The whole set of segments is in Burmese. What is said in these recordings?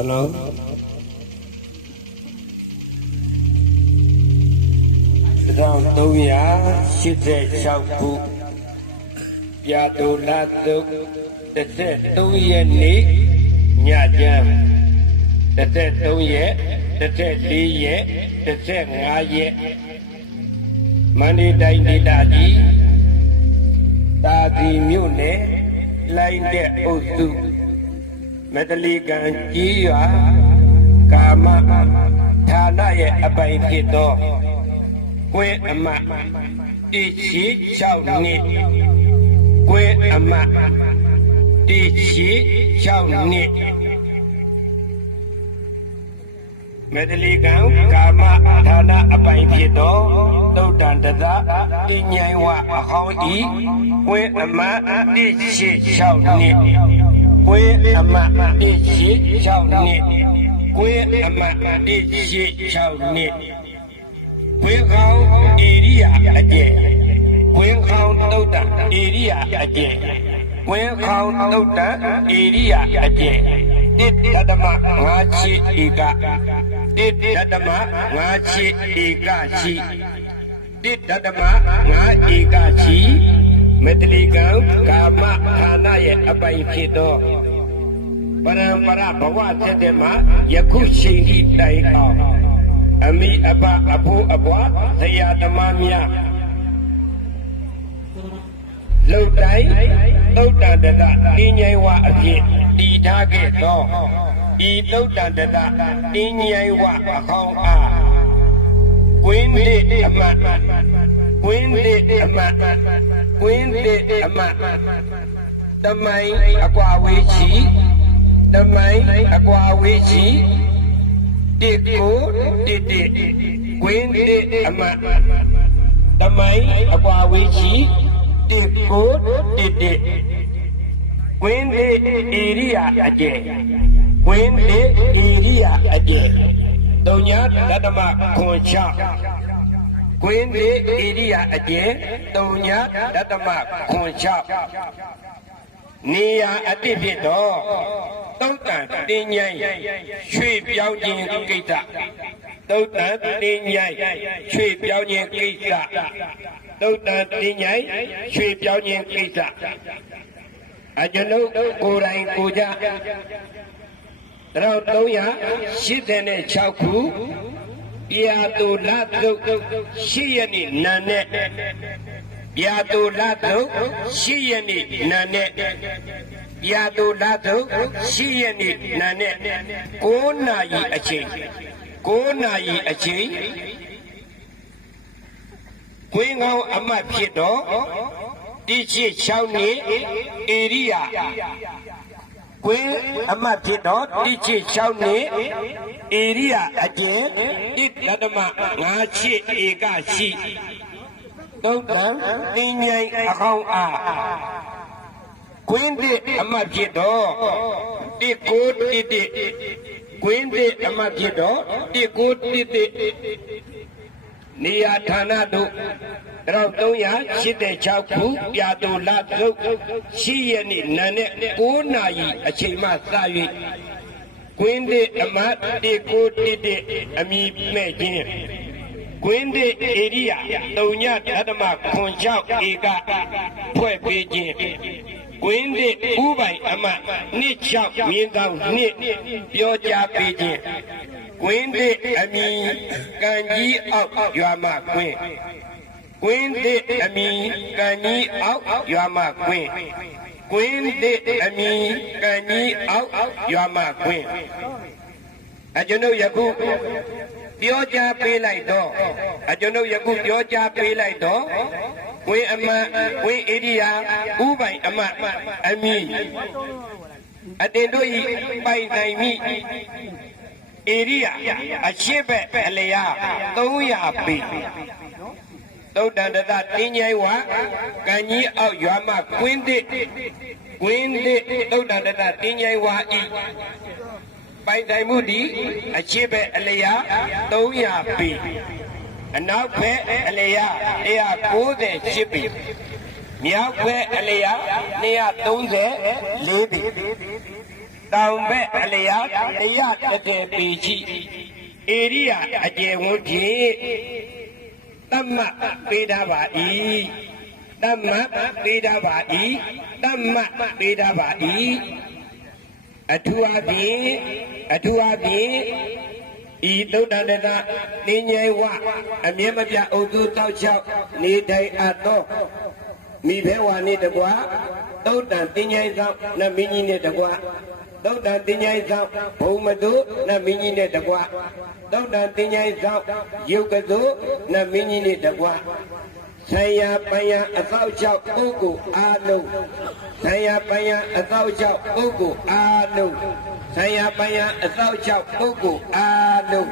Hello. Round Toya, she said, shout poo. Yado Lazo, the said Toya Nick, Nyajam. The said Toya, the said Lee, the said Naye. Money Dine Dadi, Dadi Mune, Line de Osu. Medaligan Gia Kama Tanaye Abaikito Kwe Ama Ichi Chao Ni Kwe Ama Ichi Chao Ni Medaligan Kama Tana Abaikito Dodan Dada Inyaiwa Ahoi Kwe Ama Ichi Chao Ni Kwe ama ichi chao ni Kwe ama ichi chao ni Kwe khao area again Kwe khao dauta area again Kwe khao dauta area again Dit dadama ngachi ika Dit dadama ngachi ika chi Dit dadama ngachi ika chi Medaligan Kama Hanaye Abaikito Parampara Bhawa Sedema Yaku Shindi Dai Ao Ami Aba Abu Abwa Sayadamamia Lodai Loda Dada Inyaiwa Aki Idage Do I Loda Dada Inyaiwa Akong A Quindi Ama Quindi Ama Quindi Ama Damai Aquawichi Damai Aquawichi Diko Didi Quindi Ama Damai Aquawichi Diko Didi Quindi Iria Again Quindi Iria Again Donya Dadama Concha Quindi Iria again, Donya Dadama Concha Nia Adipito, Dotan Dinyai, Shui Biaojin Gita, Dotan Dinyai, Shui Biaojin Gita, Dotan Dinyai, Shui Biaojin Gita. Ajano Korai Kuja, Rautoya, Shitene Chauku. Yado Lato Shiani Nane Yado Lato Shiani Nane Yado Lato Shiani Nane Konai Achi Konai Achi Quingo Amapido Dichi Chauni Area Queen Amapido Dichi Chauni Area again, it Ladama, Nachi, Egachi. Don't Inyai Ahong A. Quindi Amagido, the good did it. Quindi Amagido, the good did it. Nia Tanado, Rautoya, Shide Chauku, Yado Lato, Shiani, Nane, Unai, Achima Savi. Quindi Amat de Koti Ami Megin Quindi Area Donya Adama Conchao Ega Pue Beijing Quindi Ubai Amat Nichao Mindao Ni Pioja Beijing Quindi Ami Ganji out Yama Queen Quindi Ami Ganji out Yama Queen Quindi Ami Ganji out Yama Queen Ajano Yaku Pioja Pay like dog Ajano Yaku Pioja Pay like dog Queen Ama Queen Idia Ubai Ama Ami Adendo By Naimi Area Achieve Alea Toya P Dodan Dada Tinyaiwa Ganji out Yama Quindi Dodan Dada Tinyaiwa By Daimudi Achieve Alea Toya P And now pay Alea Ea Kode Chippy Miao Pay Alea Nea Tonze Lady တောင်ဘက်အလျာ130ပေရှိဧရိယာအကျယ်ဝန်းဖြင့်တမ္မပေးထားပါ၏တမ္မပေးထားပါ၏တမ္မပေးထားပါ၏အထူးအဖြင့်ဤသုဒ္ဓတတတင်းငယ်ဝအမြဲမပြအုပ်စုတောက်ချောက်နေထိုင်အပ်သောမိဘဝနှင့်တကွသုဒ္ဓတင်းငယ်ဆောင်နတ်မင်းကြီးနှင့်တကွသုဒ္ဓတင်းငယ်ဆောင်ဘုံမတုနတ်မင်းကြီးနှင့်တကွသုဒ္ဓတင်းငယ်ဆောင်ယုတ်ကတုနတ်မင်းကြီးနှင့်တကွဆံရပယံအသောချောက်ပုဂ္ဂိုလ်အားလုံးဆံရပယံအသောချောက်ပုဂ္ဂိုလ်အားလုံးဆံရပယံအသောချောက်ပုဂ္ဂိုလ်အားလုံး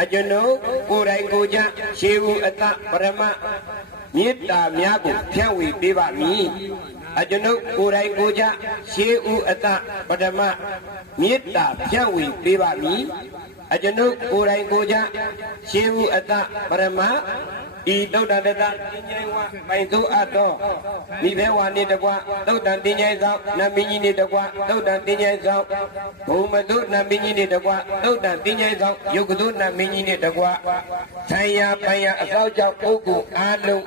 အကျွန်ုပ်ကိုယ်တိုင်ကိုယ်ကျရှေးဦးအတပရမမေတ္တာများကိုဖြန့်ဝေပေးပါမည်အကျွန်ုပ်ကိုယ်တိုင်ကိုယ်ကျရှေးဦးအတပရမမေတ္တာဖြန့်ဝေပေးပါမည်အကျွန်ုပ်ကိုယ်တိုင်ကိုယ်ကျရှေးဦးအတပရမဤသုဒ္ဓတတတင်းငယ်ဝပိုင်သူအပ်တော်မိဘဝနှင့်တကွသုဒ္ဓတင်းငယ်ဆောင်နတ်မင်းကြီးနှင့်တကွသုဒ္ဓတင်းငယ်ဆောင်ဘုံမတုနတ်မင်းကြီးနှင့်တကွသုဒ္ဓတင်းငယ်ဆောင်ယုတ်ကတုနတ်မင်းကြီးနှင့်တကွဆံရပယံအသောကြောင့်ပုဂ္ဂိုလ်အားလုံး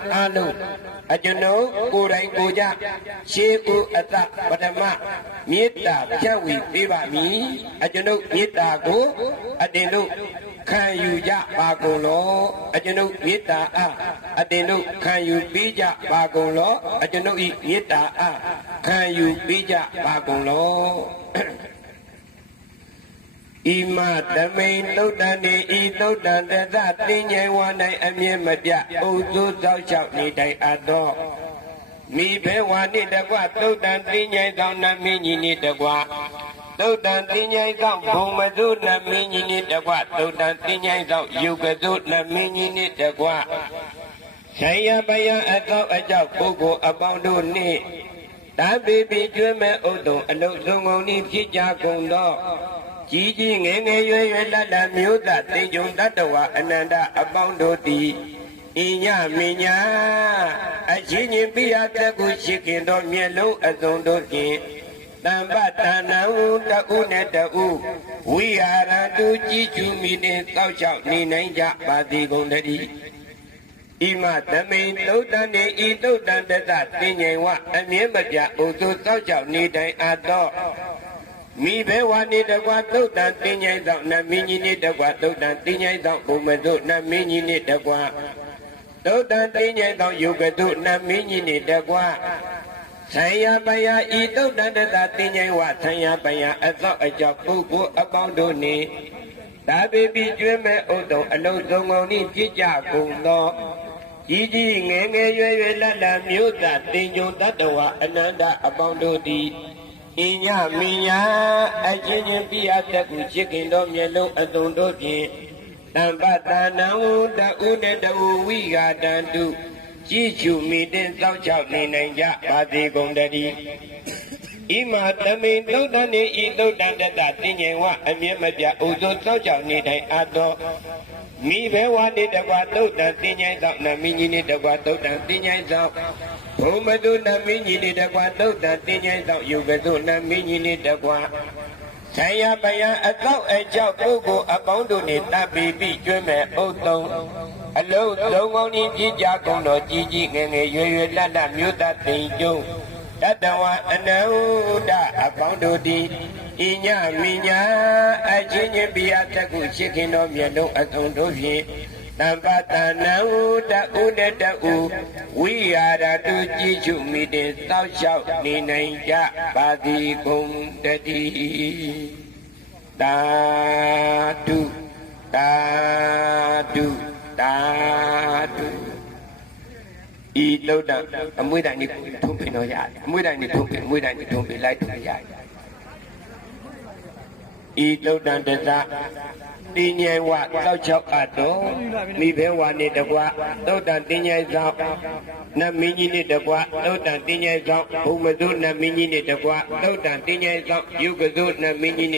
အကျွန်ုပ်ကိုယ်တိုင်ကိုယ်ကြရှေးဦးအတပထမမေတ္တာဖြန့်ဝေပေးပါမည်အကျွန်ုပ်မေတ္တာကိုအတင်တို့ခံယူကြပါကုန်လောအကျွန်ုပ်မေတ္တာအားအတင်တို့ခံယူပေးကြပါကုန်လောအကျွန်ုပ်ဤမေတ္တာအားခံယူပေးကြပါကုန်လောဣမတမိန်သုဒ္ဓံနေဤသုဒ္ဓံတသတင်းငယ်ဝ၌အမြဲမပြအုပ်စိုးသောက်ချောက်နေတိုင်အပ်သောမိဘဝနှင့်တကွသုဒ္ဓံတင်းငယ်သောနတ်မင်းကြီးနှင့်တကွသုဒ္ဓံတင်းငယ်သောဘုံမသုနတ်မင်းကြီးနှင့်တကွသုဒ္ဓံတင်းငယ်သောယုတ်ကသုနတ်မင်းကြီးနှင့်တကွဆံရပယံအသောအကြောက်ပုဂ္ဂိုလ်အပေါင်းတို့နှင့်တပိပိကျွမ်းမဲ့ဥဒ္ဒုံအလုံးစုံကုန်ဤဖြစ်ကြကုန်သောကြီးကြီးငယ်ငယ်ရွယ်ရွယ်လတ်လတ်မျိုးသားတိမ်ကြုံတတ္တဝအနန္တအပေါင်းတို့သည်ဣညမညာအချင်းချင်းပြရတဲ့ကိုရှိခင်သောမျက်လုံးအစုံတို့ဖြင့်တမ္ပတဏံတူနဲ့တူဝိဟာရတုကြည်ကျူမိနှင့်တောက်လျှောက်နေနိုင်ကြပါသည်ကုန်တည်းဣမသမိန်သုဒ္ဓံနေဤသုဒ္ဓံတသတင်းငယ်ဝအမြဲမပြဥသုတောက်လျှောက်နေတိုင်အပ်သောမိဘဝနေတကွာသုဒ္ဓံတင်းငယ်သောနတ်မင်းကြီးနေတကွာသုဒ္ဓံတင်းငယ်သောဘုံမသုနတ်မင်းကြီးနေတကွာသုဒ္ဓံတင်းငယ်သောယုတ်ကတုနတ်မင်းကြီးနေတကွာဆံရပယဤသုဒ္ဓံတသတင်းငယ်ဝဆံရပယအသောအကြောင်းပုဂ္ဂိုလ်အပေါင်းတို့နှင့်ဒါပေပိကျွမ်းမဲ့ဥဒ္ဒုံအလုံးစုံကုန်ဤဖြစ်ကြကုန်သောကြီးကြီးငယ်ငယ်ရွယ်ရွယ်လတ်လတ်မျိုးသားတင်ကြုံတတ္တဝအနန္တအပေါင်းတို့သည်ဣညမိညာအချင်းချင်းပြရတတ်ကိုချစ်ခင်သောမျက်လုံးအစုံတို့ဖြင့်တမ္ပတဏံတူနဲ့တူဝိဃာတံတုကြည်ချူမိတဲ့သောက်ချောက်နေနိုင်ကြပါသေးကုန်တည်းဣမတမိန်သုဒ္ဓံနေဤသုဒ္ဓံတတတင်းငယ်ဝအမြဲမပြဥသောသောက်ချောက်နေတိုင်းအပ်သောမိဘဝနေတကွာသုဒ္ဓံတင်းငယ်သောနမင်းကြီးနေတကွာသုဒ္ဓံတင်းငယ်သောဘုံမတုနမင်းကြီးနေတကွာသုဒ္ဓံတင်းငယ်သောယုကတုနမင်းကြီးနေတကွာဆံရပယံအသောအကြောက်ပုဂ္ဂိုလ်အပေါင်းတို့နှင့်တပ်ပြီးပြီးကျွမ်းမဲ့ဥဒ္ဒုံအလုံးစုံကုန်ဤပြကြကုန်သောကြီးကြီးငယ်ငယ်ရွယ်ရွယ်လတ်လတ်မြို့သားတိမ်ကျုံတတဝအနန္တအပေါင်းတို့သည်ဣညမိညာအချင်းချင်းပြရတတ်ကိုရှိခင်သောမျက်လုံးအစုံတို့ဖြင့်တမ္ပတဏံတူနဲ့တူဝိဟာရတုကြည်ချူမိတဲ့သောက်လျှောက်နေနိုင်ကြပါသည်ကုန်တည်းသာဓုသာဓုသာဓုဤသုဒ္ဓံအမွေတိုင်းនេះထုံးပင်တော့ရတယ်အမွေတိုင်းនេះထုံးပင်အမွေတိုင်းនេះထုံးပင်လိုက်ထုံးရတယ်ဤသုဒ္ဓံတသတင်းငယ်ဝတောက်ချောက်အပ်တော်မိဘဝနေတကွာသုဒ္ဓံတင်းငယ်ဆောင်နတ်မင်းကြီးနေတကွာသုဒ္ဓံတင်းငယ်ဆောင်ဘုံမသုနတ်မင်းကြီးနေတကွာသုဒ္ဓံတင်းငယ်ဆောင်ယုဂသုနတ်မင်းကြီး